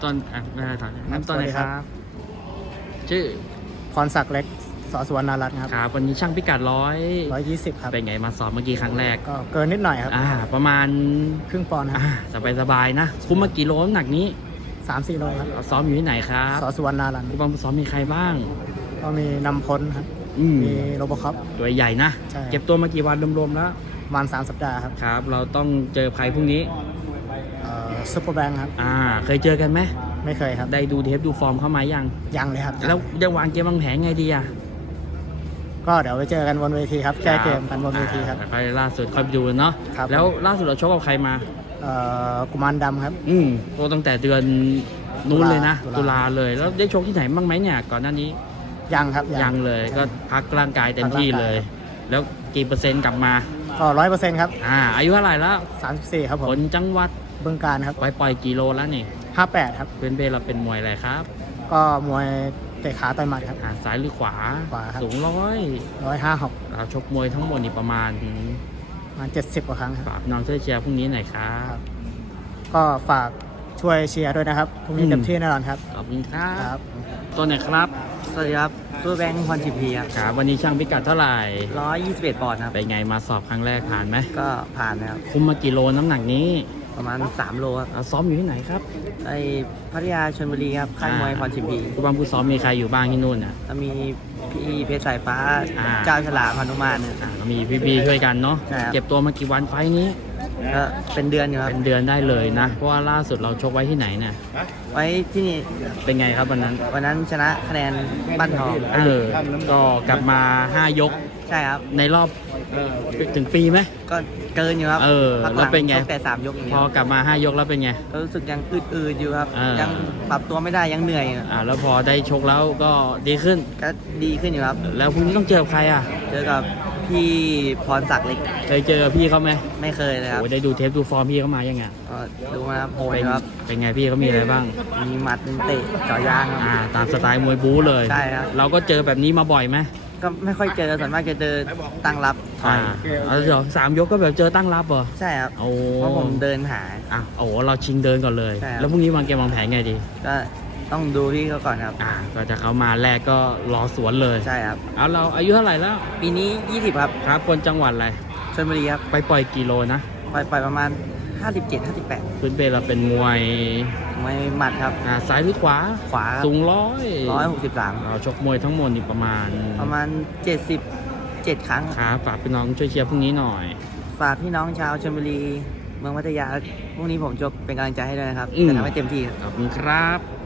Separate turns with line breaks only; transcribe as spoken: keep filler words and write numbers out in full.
ต้นอ่ะไม่ได้ถอนน้ำต้นเลยครับ ชื่อ
พรศักดิ์เล็กสสุวรรณรัตน์ครับ
ครับวันนี้ช่างพิกัดร้อย
ร้อยยี่สิบครับ
เป็นไงมาสอบเมื่อกี้ครั้งแรก
ก็เกินนิดหน่อยครับ
อ่า ประมาณ
ครึ่งปอนด์ครับ
อ่าสบายสบายๆนะ คุมมากี่โลน้ำหนักนี้
สามสี่โลครับ
เราซ้อมอยู่ที่ไหนครับ
สสุวรรณรัตน์
ผู้บังคับซ้อมมีใครบ้าง
ก็มีนำพลครับ
อืม
มีโรบอคอป
ตัวใหญ่นะ
ใช่
เก็บตัวมากี่วันรวมๆแล้ว
ประมาณสามสัปดาห์ครับ
ครับ เราต้องเจอใครพรุ่งนี้
เอ่อซุปเปอร์แบงค์ครับ
อ่า เคยเจอกันไหม
ไม่เคยครับ
ได้ดูเทปดูฟอร์มเข้ามายัง
ยังเลยครับ
แล้วจะวางเกมวางแผนไงดีอ่ะ
ก็เดี๋ยวไปเจอกันบนเวทีครับแก้เกมกันบนเวทีครับ
อ่าค่อยล่าสุดค่อยไปดูเนาะ
ครับ
แล้วล่าสุดเราชกกับใครมา
เอ่อกุมารดำครับ
อืมโตตั้งแต่เดือนนู้นเลยนะ
ตุลา
ตุลาเลย แล้วได้ชกที่ไหนบ้างไหมเนี่ย ก่อนหน้านี้
ยังครับ
ยังเลย ก็พักร่างกายเต็มที่เลย แล้วกี่เปอร์เซ็นต์กลับมา
ก็ร้อยเปอร์เซ็นต์ครับ
อ่า อายุเท่าไหร่แล้ว
สามสิบสี่ครับผ
ผม ลจังหวัด
บึงการครับ
ไปปล่อยกิโลแล้วนี่
ห้าแปดครับ
เป็นเบเราเป็นมวยอะไรครับ
ก็มวยเตะขาต่อยหมัดครับ
อ่าซ้ายหรือขวา
ขวาครับ
สูงร้อย
ร้อยห้าหก
เราชกมวยทั้งหมดนี่ประมาณ
ประมาณเจ็ดสิบกว่าครั้งครับ
ฝากน้องช่วยเชียร์พรุ่งนี้หน่อยครั
ครับ บ ก็ฝากช่วยเชียร์ด้วยนะครับพรุ่งนี้
อืม
เต็มที่แน่นอนครับ
ขอบคุณครั
ครับ บ
ตัวไหนครับ
สวัสดีครับตัวแบงค์พรชิพีครับ
ครับ วันนี้ช่างพิกัดเท่าไหร่
ร้อยยี่สิบเอ็ดปอนด์ครับ
เป็นไงมาสอบครั้งแรกผ่านไหม
ก็ผ่านนะครับ
คุมมากี่โลน้ำหนักนี้
ประมาณสามโลครับ
เราซ้อมอยู่ที่ไหนครับ
ไอพัทยาชลบุรีครับ ค่ายมวยพรชิพี
ผู้บังผู้ซ้อมมีใครอยู่บ้างที่นู่นอ่ะ
แล้วมีพี่เพชรสายฟ้า
อ่า
เจ้าฉลามพานุมานเนี่ย
อ่าก็มีพี่ๆช่วยกันเนาะ
ใช่ครับ
เก็บตัวมากี่วันไฟล์นี้
ก็เป็นเดือนอยู่ครับ
เป็นเดือนได้เลยนะ เพราะว่าล่าสุดเราชกไว้ที่ไหนเนี่ย
ไว้ที่นี่
เป็นไงครับวันนั้น
วันนั้นชนะคะแนนบ้านทอง
เออ ก็กลับมาห้ายก
ใช่ครับ
ในรอบถึงปีไหม
ก็เกินอยู่ครับ
เออ
พักห
แล้
ลั
ว
ง
เป็นไง
ชกแต่สามยกอย่าง
พ
เงี้
อย กลับมาห้ายกแล้วเป็นไง
ก็รู้สึกยังอืดๆอยู่ครับ
อ่ายั
ยังปรับตัวไม่ได้ยังเหนื่อยอยู่
อ่า แล้วพอได้ชกแล้วก็ดีขึ้น
ก็ดีขึ้นอยู่ครับ
แล้วพรุ่งนี้ต้องเจอกับใครอ่ะ
เจอกับพี่พรศักดิ์เล็ก
เคยเจอกับพี่เขาไหม
ไม่เคยเลยครับ
โอ้ยได้ดูเทปดูฟอร์มพี่เขามายังไง
ก็ดูมาครับโหด
เป็น
ครับ
เป็นไงพี่เขามีอะไรบ้าง
มีหมัดมีเตะเจ่อยางครับ
อ่า ตามสไตล์มวยบู๊เลย
ใช่ครับ
เราก็เจอแบบนี้มาบ่อยไหม
ก็ไม่ค่อยเจอส่วนมากจะเจอตั้งรับถอ
อ่าย เอาเดี๋ยวสามยกก็แบบเจอตั้งรับเหรอ
ใช่ครับ
โอ้
เพราะผมเดินหา
อ่ะโอ้โหเราชิงเดินก่อนเลย
ใช่ครับ
แล้วพรุ่งนี้วางเกมวางแผนไงดี
ก็ต้องดูพี่เขาก่อนครับ
อ่า ก็จะเขามาแรกก็รอสวนเลย
ใช่ครับ
เอาเราอายุเท่าไหร่แล้ว
ปีนี้ยี่สิบครับ
ครับคนจังหวัดอะไร
ชลบุรีครับ
ไปปล่อยกิโลนะ
ปล่อยปล่อยประมาณห้าสิบเจ็ด ห้าสิบแปด
พื้นเบเราเป็นมวย
ไม่หมัดครับ
อ่าซ้ายหรือขวา
ขวาครับ
สูงร้อย
ร้อยหกสิบสาม
เราชกมวยทั้งหมดนี่ประมาณ
ประมาณเจ็ดสิบเจ็ดครั้ง
ครับฝากพี่น้องช่วยเชียร์พรุ่งนี้หน่อย
ฝากพี่น้องชาวชลบุรีเมืองพัทยาพรุ่งนี้ผมจะเป็นกำลังใจให้ด้วยนะครับ
อืม
จะทำให้เต็มที่ครับ
ขอบคุณครับ